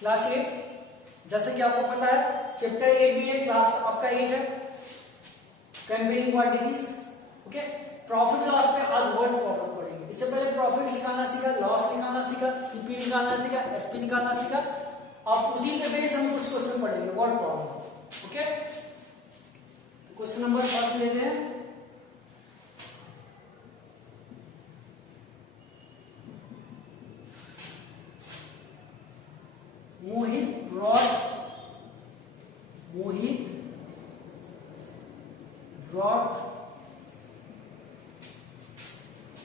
Class 8, जैसे कि आपको पता है चैप्टर 8 भी है, क्लास आपका 8 है, comparing quantities. Okay, profit loss में आज वर्ड प्रॉब्लम पढ़ेंगे। इससे पहले प्रॉफिट निकालना सीखा, लॉस निकालना सीखा, सीपी निकालना सीखा, एसपी निकालना सीखा। अब उसी पे बेस हम कुछ क्वेश्चन पढ़ेंगे word problem. Okay, question number 1 लेते हैं। मोहित brought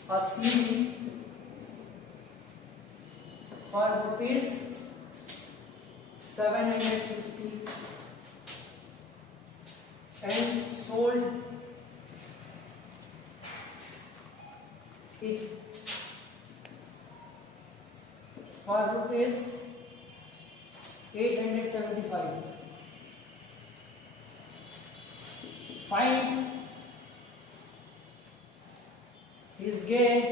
a CD for rupees 750 and sold it for rupees 875. Find his gain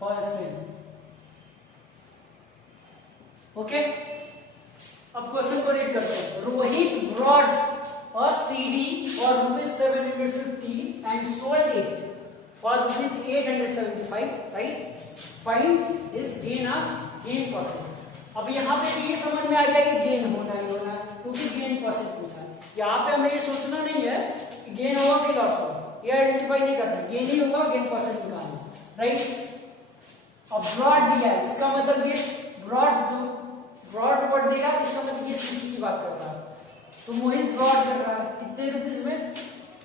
percent. Okay, अब क्वेश्चन को रीड करते हैं। Rohit brought a CD for rupees 750 and sold it for rupees 875, right. Find his gain percent. अब यहाँ पे ये समझ में आ गया कि गेन होना ही होना है, क्योंकि गेन परसेंट पूछा है। यहाँ पे हमें ये सोचना नहीं है कि गेन होगा कि लॉस होगा, ये आइडेंटिफाई नहीं करना, गेन ही होगा, गेन परसेंट निकालना, राइट। अब ब्रॉड दिया है, इसका मतलब ये ब्रॉड वर्ड देगा, इसका मतलब ये सीडी की बात कर रहा है। तो मोहित ब्रॉड कर रहा है कितने रुपीज में,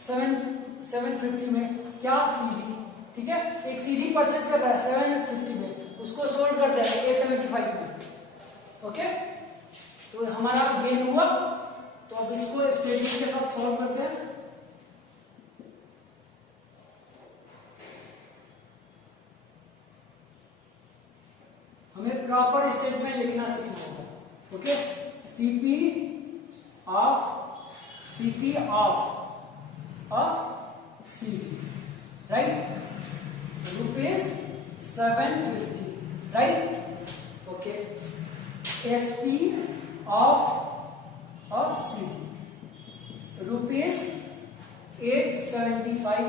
750 में, क्या सीडी, ठीक है। एक सीडी परचेस कर रहा है 750 में, उसको सोल्ड कर दिया 875 में। ओके, तो हमारा गेन हुआ। तो अब इसको स्टेटमेंट के साथ सॉल्व करते हैं। हमें प्रॉपर स्टेटमेंट लिखना सीखना होगा। Okay, CP of a CD, right, rupees 750, right. Okay, SP of a CD rupees 875,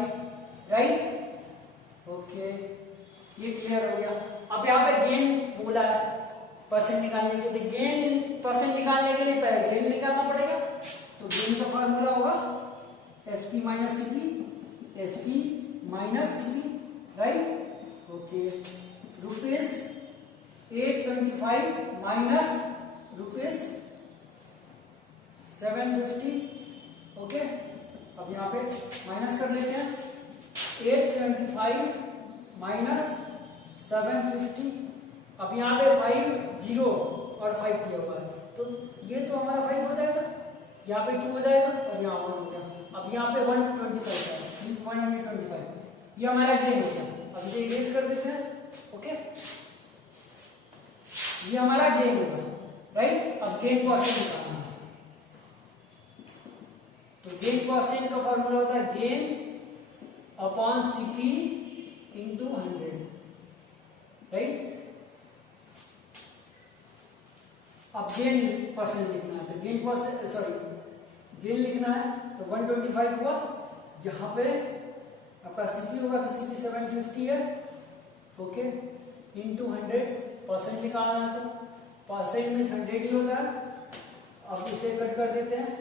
right. Okay, ये क्लियर हो गया। अब यहाँ पे गेन बोला है परसेंट निकालने के लिए, गेन परसेंट निकालने के लिए पहले गेन निकालना पड़ेगा। तो गेन का फॉर्मूला होगा SP minus CP, right. Okay, rupees 875 minus rupees 750। Okay, अब यहाँ पे माइनस कर लेते हैं, 875 माइनस 750। अब यहाँ पे 5 0 और 5 किया हुआ है, तो ये तो हमारा 5 हो जाएगा, यहाँ पे 2 हो जाएगा और यहाँ 1 हो गया। अब यहाँ पे 125 है, 125, ये हमारा गेन हो गया। अब इसे इरेज कर देते हैं। ओके, ये हमारा गेन होगा, राइट। अब गेन परसेंट निकालना है, तो गेन परसेंट का फॉर्मूला होता है gain upon CP into 100, right. अब गेन परसेंट लिखना है, तो गेन लिखना है, तो 125 हुआ। यहाँ पे आपका सीपी होगा, तो सीपी 750 है। ओके, इंटू 100, परसेंट निकालना है, तो परसेंट में 100 ही होगा। अब इसे कट कर देते हैं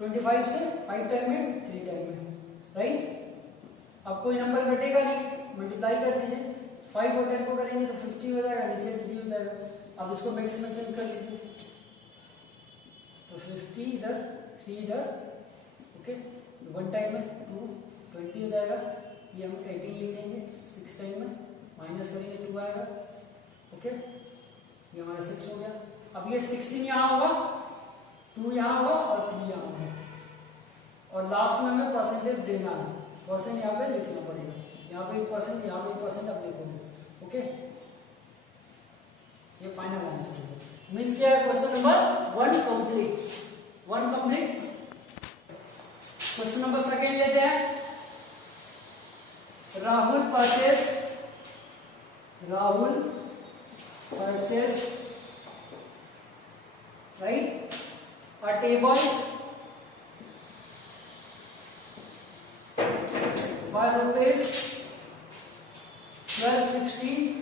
25 से, 5 टाइम में 3 टाइम में, राइट। अब कोई नंबर कटेगा नहीं, मल्टीप्लाई कर दीजिए, 5 और 10 को करेंगे तो 50 हो जाएगा, नीचे 3 हो जाएगा। अब इसको मैक्सिमम चेंज कर लीजिए, तो 50 इधर, 3 इधर। ओके, 1 टाइम में 2 20 हो जाएगा, ये हम 18 लिख देंगे। 6 टाइम में माइनस करेंगे 2 आएगा। ओके, ये हमारा 6 हो गया। अब ये 16 यहाँ होगा, 2 यहाँ होगा और 3 यहाँ होगा, और लास्ट में हमें परसेंटेज देना है, परसेंट यहाँ पे लिखना पड़ेगा। यहाँ पे 1%, यहाँ पे 1% अब लिखोगे। ओके, ये फाइनल आंसर है। मीन्स क्या है, question number 1 complete. Question number 2 लेते हैं। Rahul purchase Rahul purchased, right, a table for rupees 1260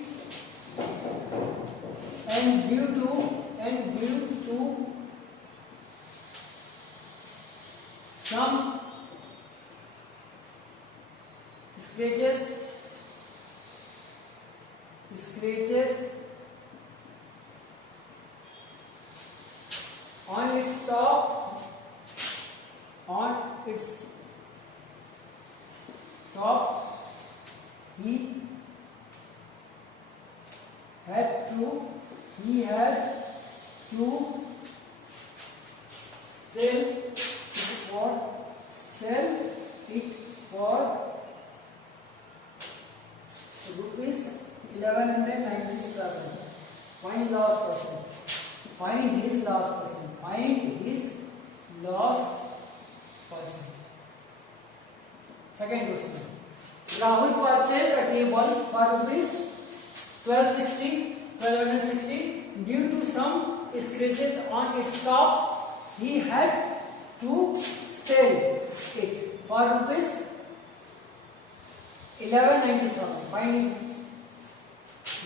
and due to some scratches on its top, he had to sell it for rupees 1197. Find loss percent. Find his loss percent. Second question. Rahul purchased a table for rupees 1260. Due to some scratches on its top, he had to sell it for rupees 1197. Find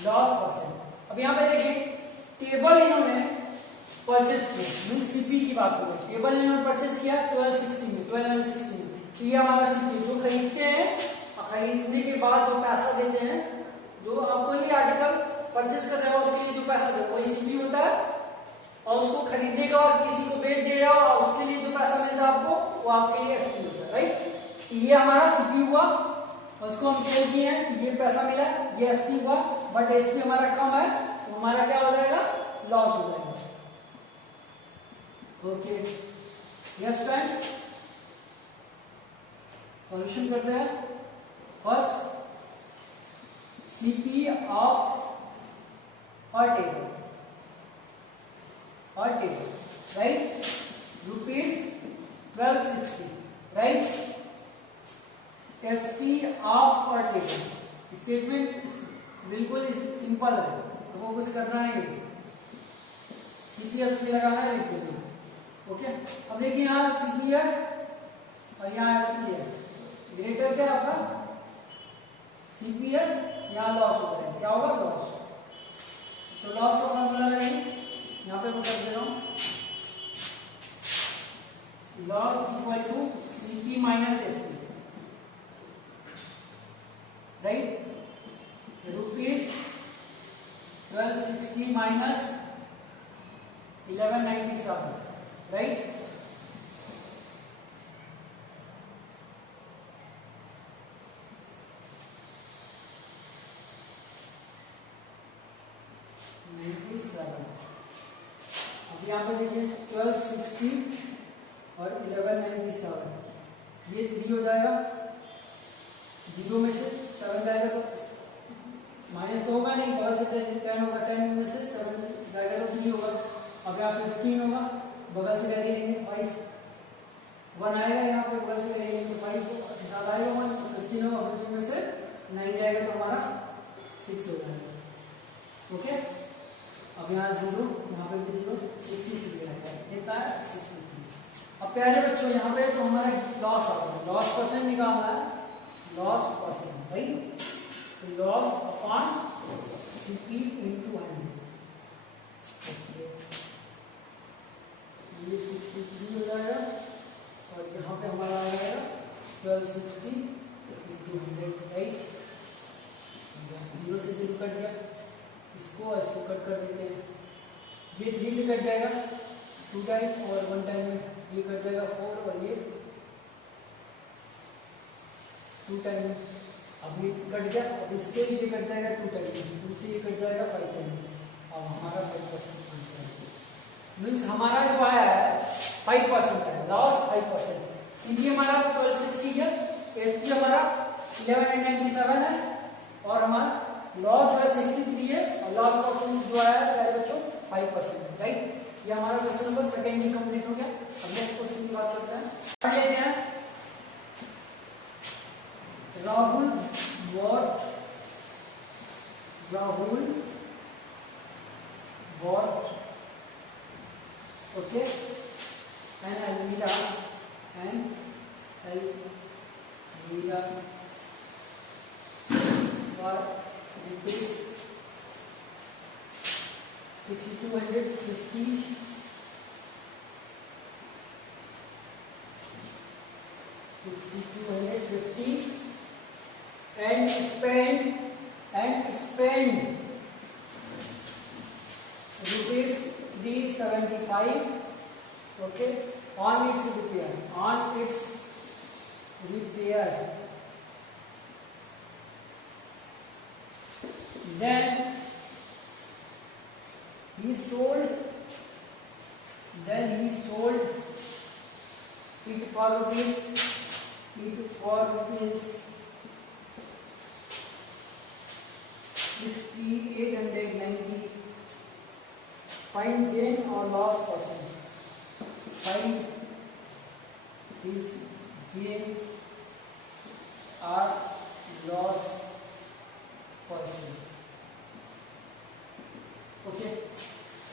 loss percent. अब यहाँ पे देखिए table इन्होंने purchase किया, mean CP की बात हो रही है. टेबल इन्होंने परचेस किया 1260 में. तो ये हमारा सीपी जो खरीदते हैं, खरीदने के बाद जो पैसा देते हैं, जो आपको ये आर्टिकल परचेस कर रहे हो उसके लिए जो पैसा दे वही सीपी होता है. और उसको खरीदने के बाद किसी को बेच दे रहा हो और उसके लिए जो पैसा मिलता है आपको, वो आपके लिए एसपी होता है, राइट. ये हमारा सीपी हुआ, उसको हम सेल किए हैं, ये पैसा मिला, ये एसपी हुआ. बट एसपी हमारा कम है तो हमारा क्या हो जाएगा, लॉस हो जाएगा. ओके, यस फ्रेंड्स, सॉल्यूशन करते हैं. First, CP of a table, right, rupees 1260, right. SP of a table, statement बिल्कुल सिंपल है, तो वो कुछ करना नहीं है, सीपीएसपी लगाना है, लिख देना. ओके, अब देखिए यहाँ सीपी है और यहाँ एसपी है. ग्रेटर क्या आपका सीपी है, यहाँ लॉस होता है. क्या होगा, लॉस. तो लॉस का फॉर्मूला रहेगी, यहाँ पे मैं कर दे रहा हूँ, loss equal to CP minus SP, right. Rupees 1260 minus 1197, right. अब यहाँ पे देखिए 1260 और 1197, ये 3 हो जाएगा. 0 में से 7 जाएगा तो माइनस तो होगा नहीं, बगल से 10 होगा, 10 में से 7 जाएगा तो 3 होगा. अब यहाँ 15 होगा, बगल से कैरी लेंगे 5, 1 आएगा यहाँ पे, बगल से कैरी लेंगे 5 के साथ आएगा 1, तो 15 होगा. 15 में से 9 जाएगा तो हमारा 6 हो जाएगा. ओके, अब यहाँ 0, यहाँ पे भी 0, 63 रहेगा. कितना है, 63. अब प्यारे बच्चों यहाँ पे तो हमारा लॉस आ रहा है, लॉस परसेंट निकालना है, loss percent, right. Loss upon CP into 100. ये 63 हो जाएगा और यहाँ पे हमारा आ जाएगा 1260 इंटू 100, राइट. 0 से 0 कट गया, इसको कट कर देते हैं. ये 3 से कट जाएगा 2 टाइम और 1 टाइम में, ये कट जाएगा 4 और ये 2 टाइम. अब ये कट गया, अब इससे भी ये कट जाएगा 2 टाइम, 2 से ये कट जाएगा 5 टाइम. अब हमारा 5% आंसर मीन्स हमारा जो आया है 5% है, लॉस 5%. सीपी हमारा 1260 है, एसपी हमारा 1197 है और हमारा लॉस जो है 63 है और लॉस परसेंट जो आया है बच्चों 5% है, राइट. ये हमारा क्वेश्चन नंबर 2 भी कंप्लीट हो गया. अब नेक्स्ट क्वेश्चन की बात करते हैं. पढ़ लेते हैं. Rahul bought Rahul bought, okay, an Almira for rupees 6250 and spend rupees 375, okay, on its repair. Then he sold it for rupees 6890. Find gain or loss percent. Find his gain or loss percent. Okay,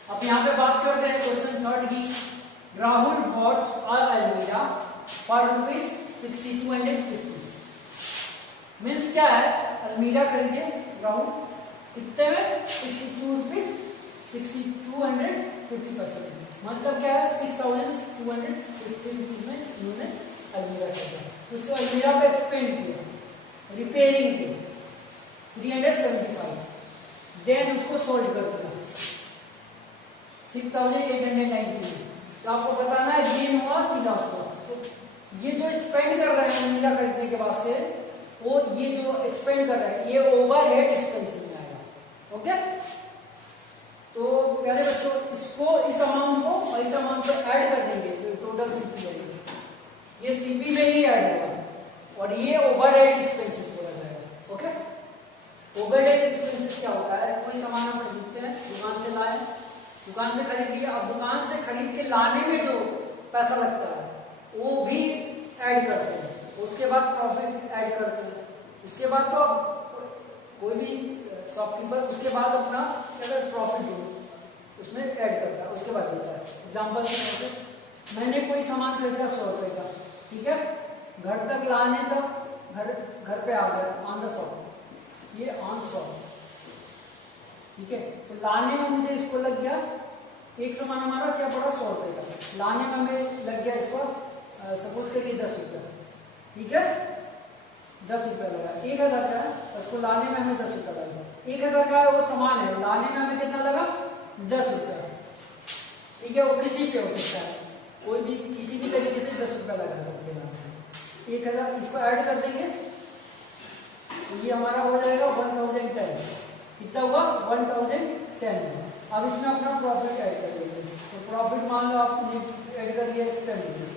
अब यहाँ पे बात करते हैं question third की। Rahul bot अलमीरा for rupees 6250। Means क्या है, अलमीरा खरीदे राहुल कितने में, 6250%। मतलब क्या है, 6250 रुपीज में इन्होंने अलमीरा खरीदा। उससे अलमीरा पे एक्सपेंड किया, रिपेयरिंग की 375, देन उसको सोल्ड कर दिया 6890। तो आपको बताना है गेन हुआ कि लॉस हुआ। तो ये जो स्पेंड कर रहे हैं अलमीरा खरीदने के बाद से, वो ये जो एक्सपेंड कर रहे हैं ये ओवरहेड एक्सपेंसिव में आएगा। ओके, तो प्यारे बच्चों, इसको इस अमाउंट को और इस अमाउंट को ऐड कर देंगे तो टोटल सीपी आएगी। ये सीपी में ही ऐड होगा और ये ओवरहेड एक्सपेंसिव बोला जाएगा। ओके, ओवरहेड एक्सपेंसेस क्या होता है, कोई सामान आप खरीदते हैं, दुकान से लाए, दुकान से खरीदिए, अब दुकान से खरीद के लाने में जो पैसा लगता है वो भी ऐड करते हैं, उसके बाद प्रॉफिट ऐड करते हैं, उसके बाद तो अब कोई भी शॉपकीपर उसके बाद अपना अगर प्रॉफिट हो उसमें ऐड करता है, उसके बाद देता है। एग्जाम्पल मैंने कोई सामान खरीदा 100 रुपए का, ठीक है, घर तक लाने तक घर पे आ गया ऑन द शॉप, ये ऑन शॉप, ठीक है। तो लाने में मुझे इसको लग गया, एक सामान हमारा क्या पड़ा 100 रुपए का, लाने में हमें लग गया इसको सपोज करिए 10 रुपया, ठीक है, 10 रुपया लगा। 1000 का है, उसको लाने में हमें 10 रुपया लगा। 1000 का है वो सामान है, लाने में हमें कितना लगा 10 रुपया, ठीक है। वो किसी पे हो सकता है, कोई भी किसी भी तरीके से 10 रुपया लगा सकते हैं। 1000 इसको ऐड कर देंगे तो ये हमारा हो जाएगा 1010। कितना हुआ 1010। अब इसमें अपना प्रॉफिट ऐड कर देंगे, तो प्रॉफिट मान लो आपने ऐड कर दिया एक्सपेंडिचर,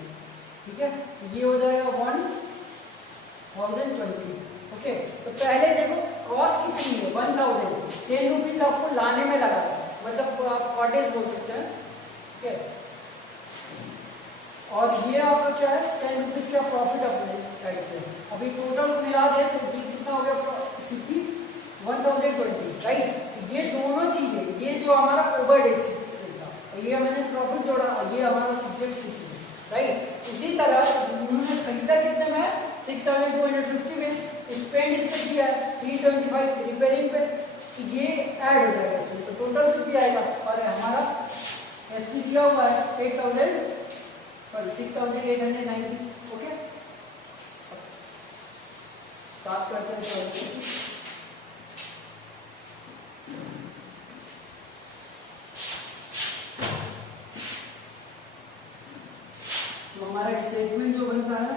ठीक है, ये हो जाएगा 1020। ओके, तो पहले देखो कॉस्ट कितनी है 1000, 10 रुपीज आपको लाने में लगा, मतलब आप कॉटेज बोल सकते हैं, ठीक है। और ये आपका क्या है 10 रुपीज का प्रॉफिट अपने ऐड करें। अभी टोटल मिला दे तो ये कितना हो गया सीपी 1020, राइट। ये दोनों चीजें, ये जो हमारा ओवरहेड था, ये मैंने प्रॉफिट जोड़ा, ये हमारा एग्जैक्ट सीपी है, राइट। उसी तरह उन्होंने खरीदा कितने में 6250 में, स्पेंड इससे किया 375 रिपेयरिंग पे, ये ऐड हो जाएगा इसमें, तो टोटल सीपी आएगा। और हमारा एसपी दिया हुआ है 6890। ओके, बात करते हैं तो हमारा स्टेटमेंट जो बनता है,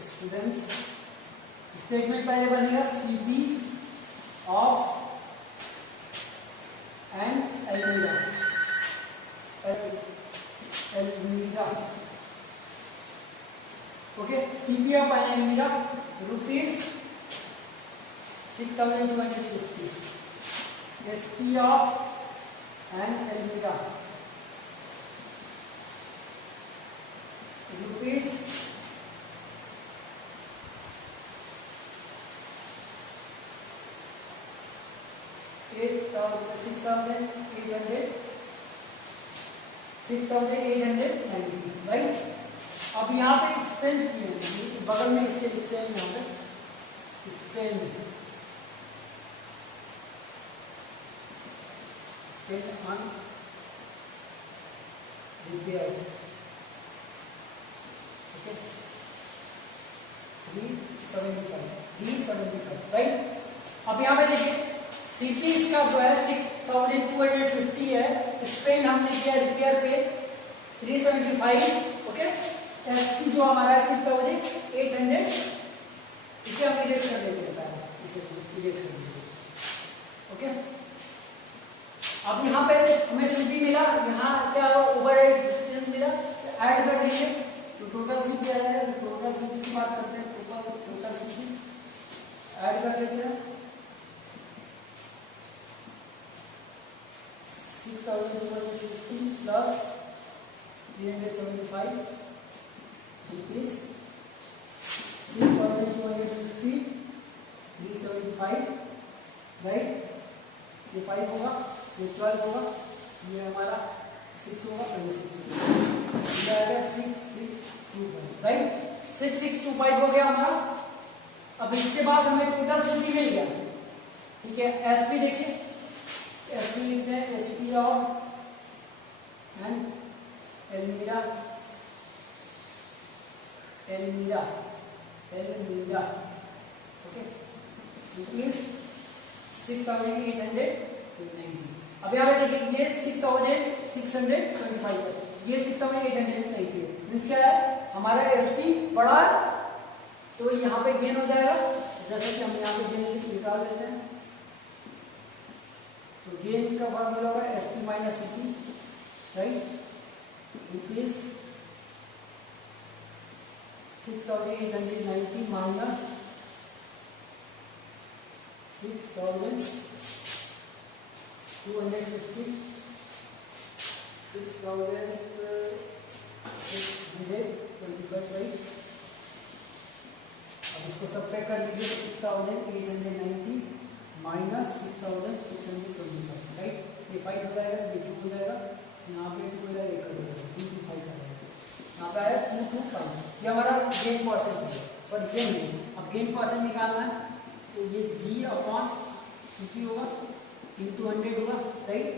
स्टूडेंट्स स्टेटमेंट पहले बनेगा सीपी ऑफ एन अलमीरा। ओके, सीपी ऑफ एन अलमीरा रुपीज 6250। एसपी ऑफ एन अलमीरा रुपीज 6,890, राइट। अब यहाँ पे एक्सपेंस किए हैं, बगल में इसके लिखते हैं यहाँ पे spend on repair, okay, 375, right. अब यहाँ पे देखिए सीपी इसका जो है 6,250 है, स्पेंड हमने किया रिपेयर पे 375, ओके। एसपी जो हमारा है 6,800, इसे हम इरेज कर लेते हैं, इसे इरेज कर लेते, ओके। अब यहाँ पे हमें सीपी मिला, यहाँ क्या ओवरहेड मिला, ऐड कर देंगे तो टोटल सीपी आ जाएगा। टोटल सीपी की बात करते हैं, टोटल सीपी ऐड कर देते हैं 6,250 प्लस 375 रुपीज, 6,250 375, राइट। ये 5 होगा, ये 12 होगा, ये हमारा 6 होगा और ये 6 होगा, ये आएगा 6625, राइट। 6625 हो गया हमारा। अब इसके बाद हमें टोटल सीपी मिल गया, ठीक है। एसपी देखिए, एसपी लिखते हैं एसपी ऑफ एंड एल्मीरा, ओके, रुपीज 6,890। अब यहाँ पे देखिए ये 6,625 है, ये 6,890 है, मीन्स क्या है हमारा एसपी बढ़ा, तो यहाँ पे गेन हो जाएगा। जैसे कि हम यहाँ पे गेन निकाल लेते हैं, तो गेन का फॉर्मूला होगा SP minus CP, right, rupees 6,890 minus 6,250, 6,625, right. अब इसको सब्ट्रैक्ट कर लीजिए, 6,890 माइनस 6,625, राइट। ये 5 हो जाएगा, ये 2 हो जाएगा, यहाँ पे 2 हो जाएगा, 1 हो जाएगा, 225 आ जाएगा, यहाँ पे आया 225। ये हमारा गेन परसेंट है, पर गेन नहीं। अब गेन परसेंट निकालना है तो ये जी अपॉन सीपी होगा, इंटू 100 होगा, राइट।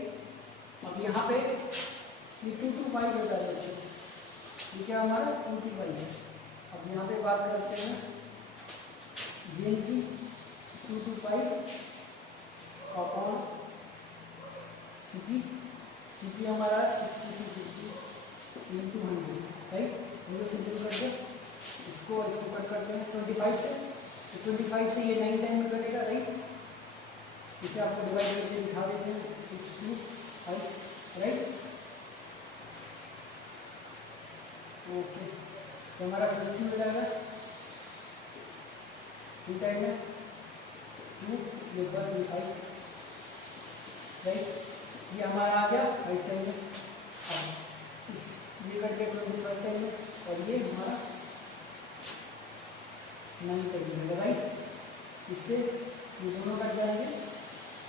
अब यहाँ पे ये 225 होता है बच्चों, ये क्या हमारा 225 है। अब यहाँ पे बात करते हैं गेन की, 225 अपॉन सीपी हमारा 6250 इंटू 100, राइट। ये सिंपल करके इसको कट करते हैं 25 से, तो 25 से ये 9 टाइम में कटेगा, राइट। इसे आपको डिवाइड करके दिखा देते हैं 65, राइट, ओके। तो हमारा 50 हो जाएगा, 2 टाइम में 2, ये 5, राइट। ये हमारा आ गया 5 टाइम में, ये करके 25 टाइम में, और ये हमारा 9 टाइम में, राइट। इससे ये दोनों कट जाएंगे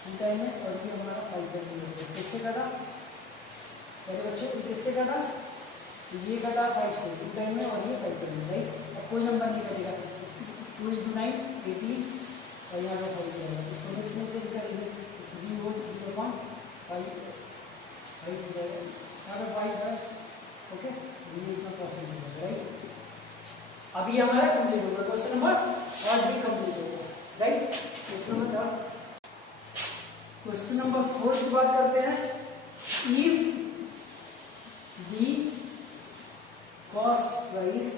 2 टाइम में, और ये हमारा 5 टाइम में। किससे कटा पहले बच्चों, किससे कटा, ये कटा 5 से 2 टाइम में, और ये 5 टाइम में, राइट। अब कोई नंबर नहीं कटेगा, 2 × 9 18, और यहाँ पर 5 जाएगा, इसको नेक्स्ट में चेक करेंगे, 3 हो 3/5 5 जाएगा, यहाँ पर 5 है, ओके। ये इतना परसेंट होगा, राइट। अभी हमारा कंप्लीट होगा क्वेश्चन नंबर, और भी कंप्लीट होगा, राइट। क्वेश्चन नंबर 4 की बात करते हैं। If the cost price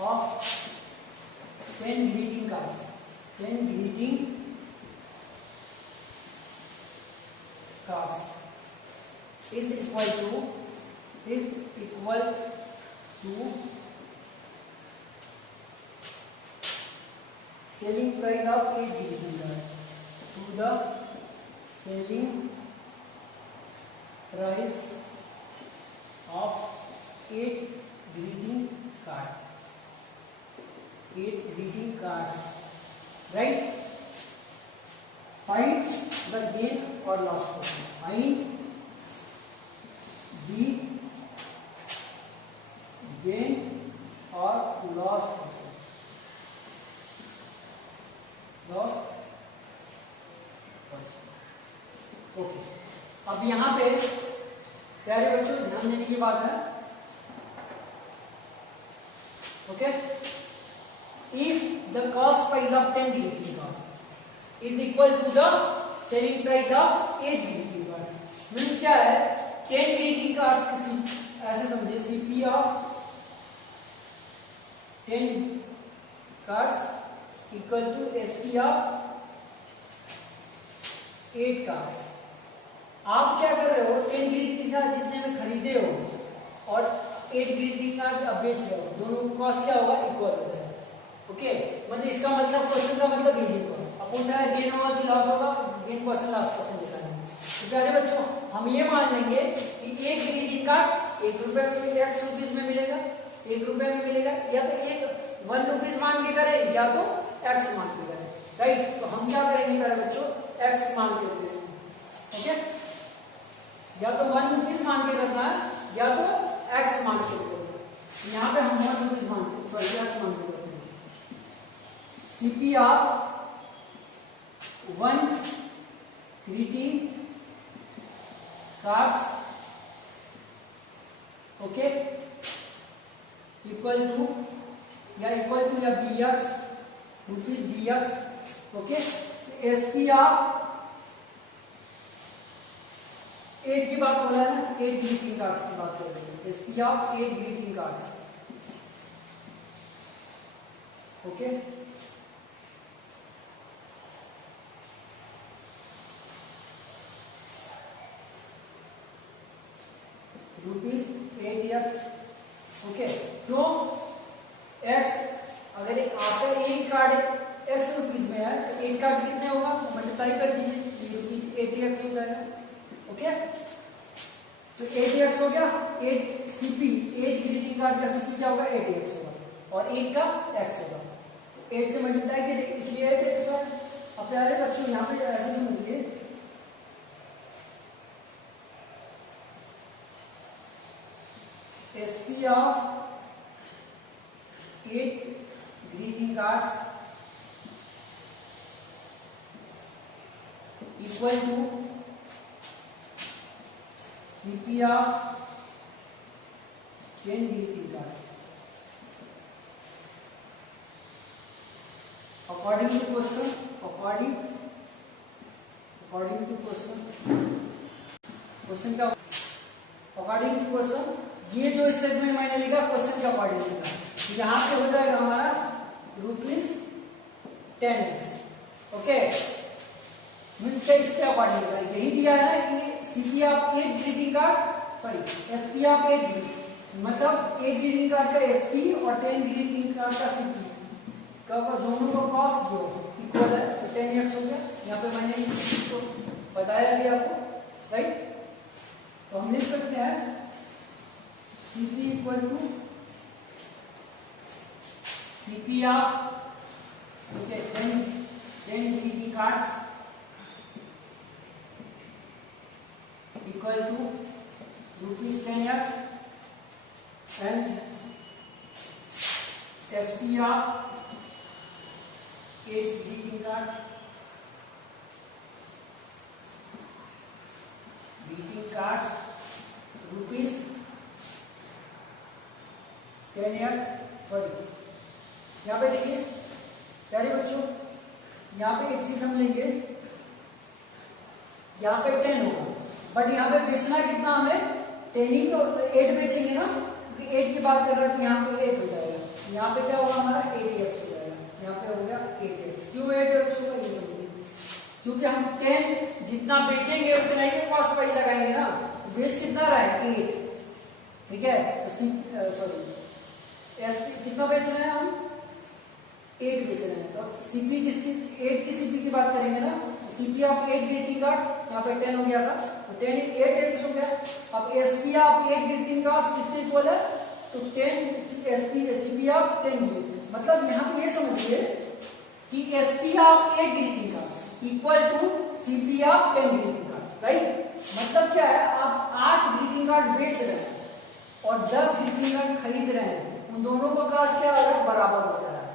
of 10 greeting cards, 10 greeting cards is equal to selling price of 8 greeting card, to the selling price of 8 greeting card, 8 greeting cards right. Find the gain और loss percent, find the gain और loss percent, loss percent. Okay, अब यहां पे प्यारे बच्चों ध्यान देने की बात है। Okay, if the cost price of 10 greeting card is equal to the selling price of 8 greeting cards, means क्या है, 10 ग्रीटिंग कार्ड्स किसी ऐसे समझे CP of 10 cards equal to SP of 8 cards. आप क्या कर रहे हो, 10 ग्रीटिंग कार्ड जितने में खरीदे हो और 8 ग्रीटिंग कार्ड आप बेच रहे हो, दोनों का कॉस्ट क्या होगा, इक्वल होगा। ओके, मतलब इसका मतलब क्वेश्चन का मतलब यही होगा, अपूर्ण गेन होगा कि लॉस होगा, गेन पर्सन लॉस पर्सन लिखा है। तो प्यारे बच्चों हम ये मान लेंगे कि एक ग्रीटिंग कार्ड 1 रुपए में, एक्स रुपीज में मिलेगा, 1 रुपए में मिलेगा, या तो एक 1 रुपीज मान के करें या तो एक्स मान के करें, राइट। तो हम क्या करेंगे प्यारे बच्चों, एक्स मान के करेंगे। ओके, या तो 1 रुपीज मान के करना है या तो एक्स मान के करेंगे। यहाँ पे हम 1 रुपीज मान के, सॉरी एक्स मान के करते हैं। CP of 1 greeting cards, okay, equal to या be X rupees be X. Okay, SP of 8 की बात हो रहा है ना, 8 ग्रीटिंग कार्ड्स की बात कर रहे हैं, SP of 8 greeting cards. Okay, rupees 8x। Okay, तो x अगर आपका एक कार्ड x रुपीज में है तो एक कार्ड कितने होगा, मल्टीप्लाई कर दीजिए, ये रुपीज 80x हो जाएगा। ओके, तो 80x हो गया, 8 सीपी 8 ग्रीटिंग कार्ड का सीपी क्या होगा, 80x होगा और 1 का x होगा, तो 8 से मल्टीप्लाई किए इसलिए 8x है। अब प्यारे बच्चों यहाँ पे ऐसे समझिए, SP of 8 greeting cards equal to CP of 10 greeting cards. According to question, according to question का अकॉर्डिंग टू क्वेश्चन, ये जो स्टेटमेंट मैंने लिखा क्वेश्चन के अकॉर्डिंग लिखा, यहां पे हो जाएगा हमारा रुपीज 10x। ओके, मीन्स इसके अकॉर्डिंग लिखा, यही दिया है कि CP of 8 greeting card, sorry SP of 8 मतलब 8 ग्रीटिंग कार्ड का एसपी और 10 ग्रीटिंग कार्ड का सीपी का दोनों का कॉस्ट जो इक्वल है, तो 10x हो गया। यहाँ पे मैंने इसको बताया भी आपको, राइट। तो हम लिख सकते हैं CP equal to CP of, okay, 10 greeting cards equal to rupees 10x and SP of 8 greeting cards rupees 10x, sorry यहाँ पे देखिए प्यारे बच्चों, यहाँ पे एक चीज हम लेंगे, यहाँ पे 10 होगा, बट यहाँ पे बेचना कितना हमें 10 ही, तो 8 बेचेंगे ना, क्योंकि 8 की बात कर रहे थे, यहाँ पे 8 हो जाएगा, यहाँ पे क्या होगा हमारा 8x हो जाएगा, यहाँ पे हो गया 8x। क्यों 8x होगा ये समझिए, क्योंकि हम 10 जितना बेचेंगे उतना ही कॉस्ट प्राइस लगाएंगे ना, बेच कितना रहा है 8, ठीक है, तो सॉरी कितना बेच रहे हैं हम 8 बेच रहे हैं, तो सीपी किसकी 8 की सीपी की बात करेंगे ना, सीपी ऑफ 8 ग्रीटिंग कार्ड्स यहाँ पे 10 हो गया था, तो 10 8x हो गया। अब एसपी ऑफ 8 ग्रीटिंग कार्ड्स किसके इक्वल है, तो 10 एसपी सीपी ऑफ 10, मतलब यहाँ पे ये समझिए कि SP of 8 greeting cards equal to CP of 10 greeting cards, right. मतलब क्या है, आप 8 ग्रीटिंग कार्ड बेच रहे हैं और 10 ग्रीटिंग कार्ड खरीद रहे हैं, उन दोनों का कॉस्ट क्या होगा, बराबर हो जा रहा है।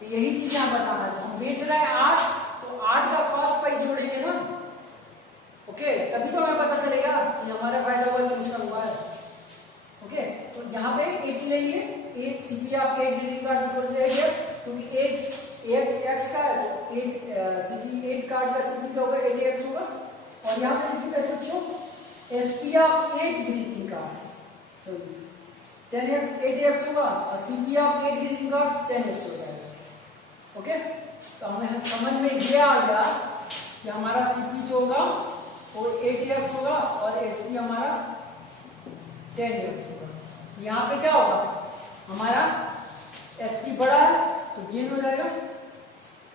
तो यही चीज यहाँ बताना है। हम बेच रहे हैं 8, तो 8 का कॉस्ट प्राइस जोड़ेंगे ना, ओके, तभी तो हमें पता चलेगा कि हमारा फायदा हुआ कि नुकसान हुआ है। ओके, तो यहाँ पे 8 ले लिए, 8 CP of 8 greeting card equal to 8, क्योंकि 8 एक्स का 8 सीपी 8 कार्ड का सीपी क्या होगा, 8 एक्स होगा। और यहाँ पे लिखिए पहले बच्चों एसपी ऑफ 8 ग्रीटिंग कार्ड्स, तो 10x 8x होगा और CP of 8 greeting cards 10x हो जाएगा। ओके, तो हमें समझ में ये आ गया कि हमारा सीपी जो होगा वो 8x होगा और एसपी हमारा 10x होगा। यहाँ पे क्या होगा, हमारा एसपी बड़ा है तो गेन हो जाएगा,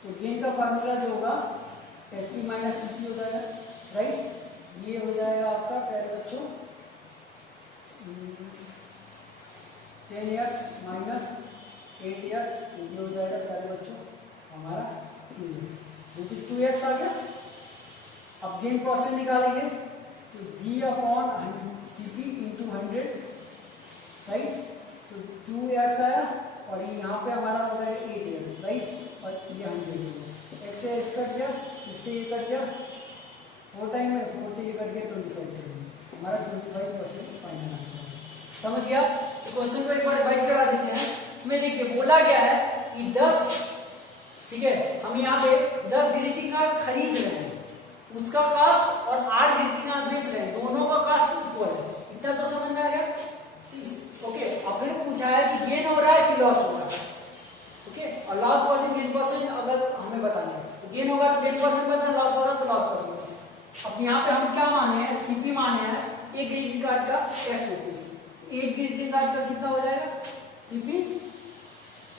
तो गेन का फार्मूला जो होगा एसपी माइनस सीपी हो जाएगा, राइट। ये हो जाएगा आपका पहले बच्चों 10x माइनस 8x, ये हो जाएगा पहले बच्चों हमारा 2x, 2x आ गया। अब गेन प्रोसेस निकालेंगे तो g upon CP into 100, right. तो 2x आया और यहाँ पे हमारा हो जाएगा 8x, राइट, और ये 100 x से इस कट गया, इससे ये कट गया, 4 टाइम में 4 से ये कट गया 25, हमारा 25% फाइनल आंसर। समझ गया? तो क्वेश्चन को एक बार रिवाइज करा देते हैं। इसमें देखिए बोला गया है कि 10, ठीक है, हम यहाँ पे 10 ग्रीटिंग कार्ड खरीद रहे हैं, उसका कॉस्ट और 8 ग्रीटिंग कार्ड बेच रहे हैं, दोनों का कॉस्ट इक्वल है। इतना तो समझ में आ गया? ओके, अब फिर पूछा है कि गेन हो रहा है कि लॉस हो रहा है, ओके, और लॉस परसेंट गेन परसेंट अगर हमें बताना है तो गेन होगा तो गेन परसेंट बताना, लॉस हो रहा है तो लॉस परसेंट। अब यहाँ पे हम क्या माने हैं, सीपी माने हैं एक ग्रीटिंग कार्ड का x रुपीज, एक ग्रीटिंग कार्ड का कितना हो जाएगा, सीपी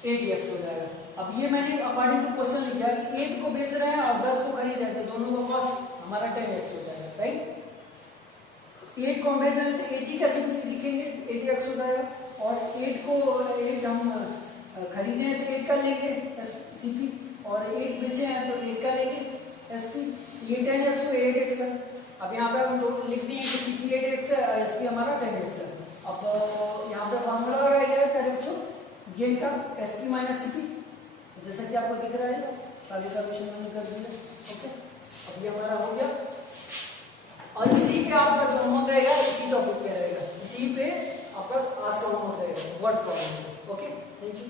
8x हो जाएगा। अब ये मैंने अकॉर्डिंग टू क्वेश्चन लिखा है कि 8 को बेच रहे हैं और 10 को खरीद रहे हैं, तो दोनों का कॉस्ट हमारा 10x हो जाएगा, राइट। 8 को हम बेच रहे हैं तो 80 का सीपी लिखेंगे, 80x हो जाएगा, और 8 को 8 हम खरीदे हैं तो 8 का लेंगे सीपी, और 8 बेचे हैं तो 8 का लेंगे एसपी। ये 10x हो 8x है। अब यहाँ पे हम लिख दिए कि सीपी 8x है, एसपी हमारा 10x है। अब यहाँ पे फॉर्मूला लगाया गया है पहले बच्चों गेन का, एसपी माइनस सीपी, जैसा कि आपको दिख रहा है, सारे सॉल्यूशन मैंने कर दिया। ओके, अब ये हमारा हो गया, और इसी पे आपका जो होमवर्क रहेगा इसी टॉपिक पे रहेगा, इसी पे आपका आज का होमवर्क रहेगा, word problem. Okay, thank you.